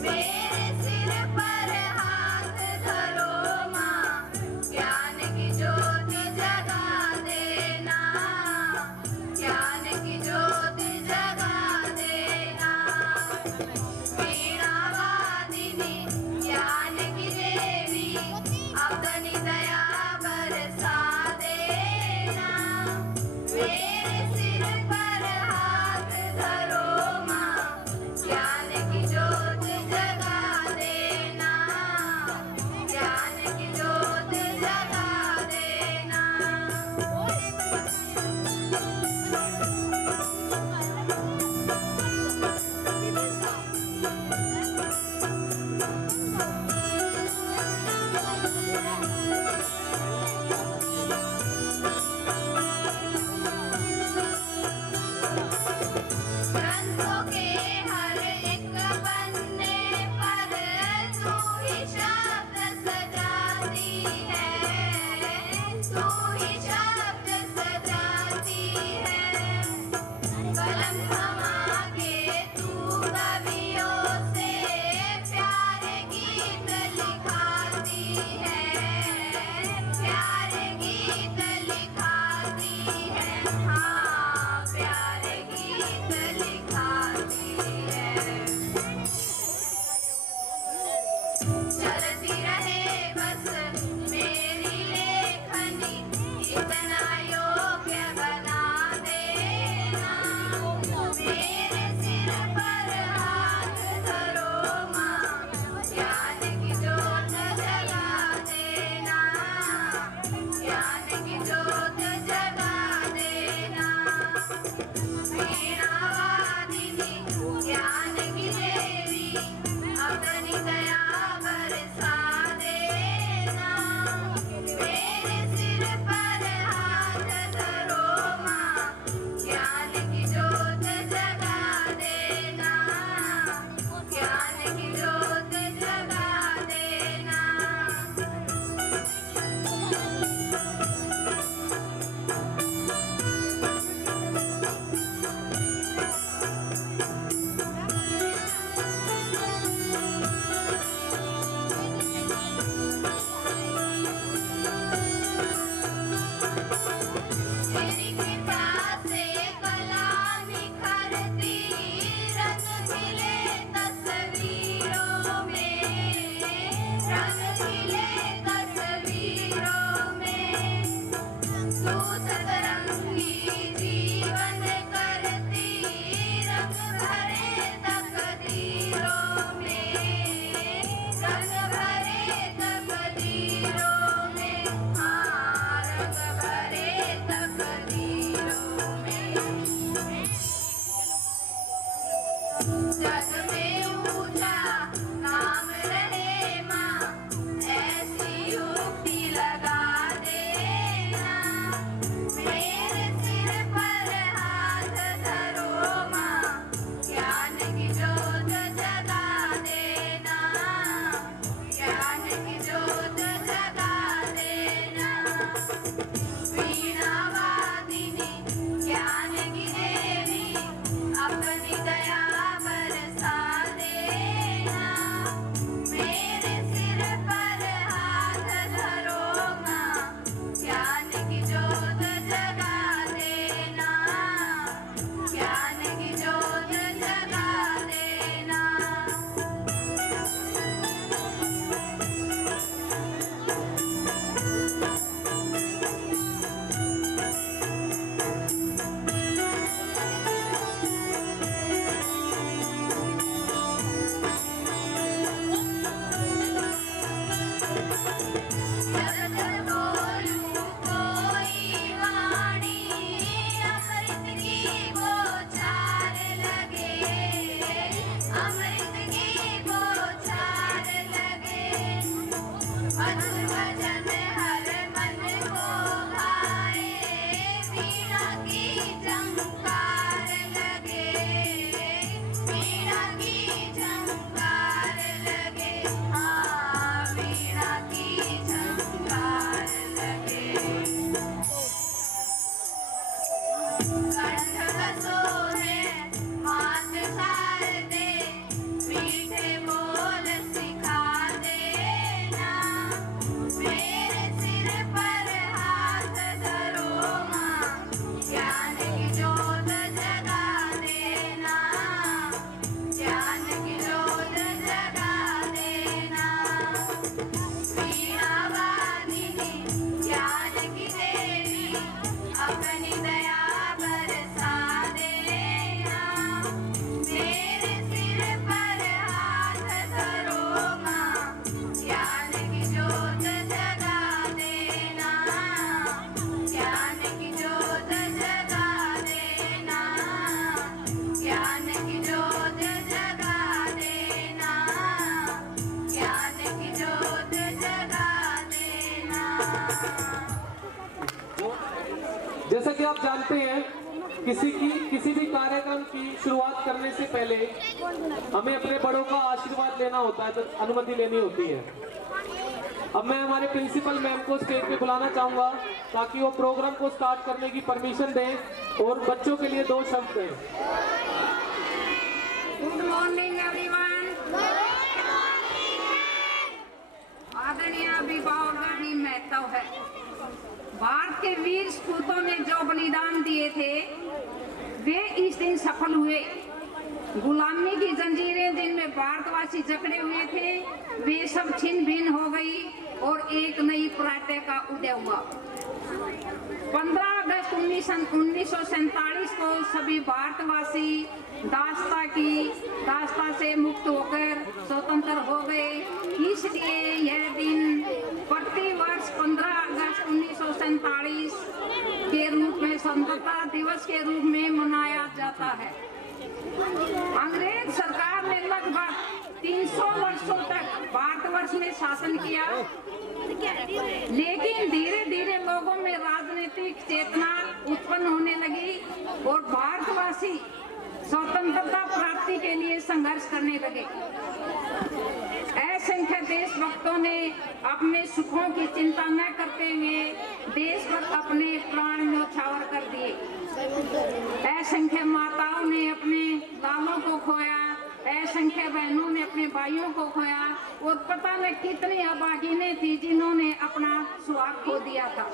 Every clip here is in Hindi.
मेरे सिर कि आप जानते हैं किसी भी कार्यक्रम की शुरुआत करने से पहले हमें अपने बड़ों का आशीर्वाद लेना होता है, तो अनुमति लेनी होती है। अब मैं हमारे प्रिंसिपल मैम को स्टेज पे बुलाना चाहूंगा ताकि वो प्रोग्राम को स्टार्ट करने की परमिशन दें और बच्चों के लिए 2 शब्द दें। Good morning everyone. आदरणीय अभिभावक महत्व है। भारत के वीर सपूतों ने जो बलिदान दिए थे वे इस दिन सफल हुए। गुलामी की जंजीरें जिनमें भारतवासी जकड़े हुए थे वे सब छिन्न भिन्न हो गई और एक नई प्रातः का उदय हुआ। 15 अगस्त 1947 को सभी भारतवासी दास्ता से मुक्त होकर स्वतंत्र हो गए। इसलिए यह दिन प्रति वर्ष 15 अगस्त 1947 के रूप में स्वतंत्रता दिवस के रूप में मनाया जाता है। अंग्रेज सरकार ने लगभग 300 वर्षों तक भारतवर्ष में शासन किया, लेकिन धीरे धीरे लोगों में राजनीतिक चेतना उत्पन्न होने लगी और भारतवासी स्वतंत्रता प्राप्ति के लिए संघर्ष करने लगे। असंख्य देशभक्तों ने अपने सुखों की चिंता न करते हुए देश पर अपने प्राण न्यौछावर कर दिए। असंख्य माताओं ने अपने लालों को खोया, असंख्य बहनों ने अपने भाइयों को खोया और पता न कितनी अभागिनें थी जिन्होंने अपना सुहाग खो दिया था।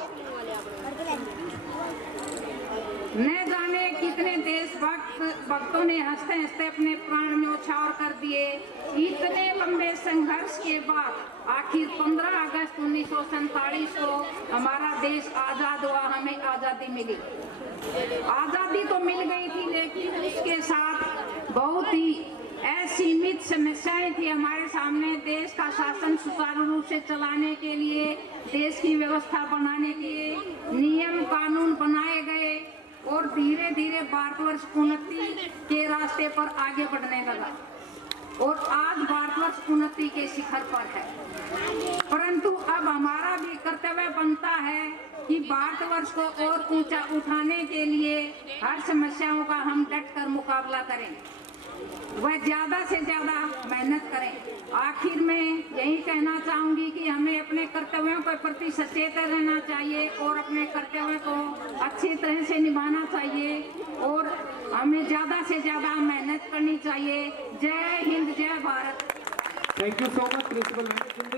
न जाने कितने देशभक्तों ने हंसते हंसते अपने प्राण न्यौछावर कर दिए। इतने लंबे संघर्ष के बाद आखिर 15 अगस्त 1947 को हमारा देश आजाद हुआ, हमें आजादी मिली। आजादी तो मिल गई थी, लेकिन इसके साथ बहुत ही असीमित समस्याएं थी हमारे सामने। देश का शासन सुचारू रूप से चलाने के लिए, देश की व्यवस्था बनाने के लिए नियम कानून बनाए गए और धीरे धीरे भारतवर्ष उन्नति के रास्ते पर आगे बढ़ने लगा और आज भारतवर्ष उन्नति के शिखर पर है। परंतु अब हमारा भी कर्तव्य बनता है कि भारतवर्ष को और ऊंचा उठाने के लिए हर समस्याओं का हम डट कर मुकाबला करें, वह ज्यादा से ज्यादा मेहनत करें। आखिर में यही कहना चाहूंगी कि हमें अपने कर्तव्यों के प्रति सचेत रहना चाहिए और अपने कर्तव्यों को अच्छी तरह से निभाना चाहिए और हमें ज्यादा से ज्यादा मेहनत करनी चाहिए। जय हिंद, जय Bharat. Thank you so much principal ma'am.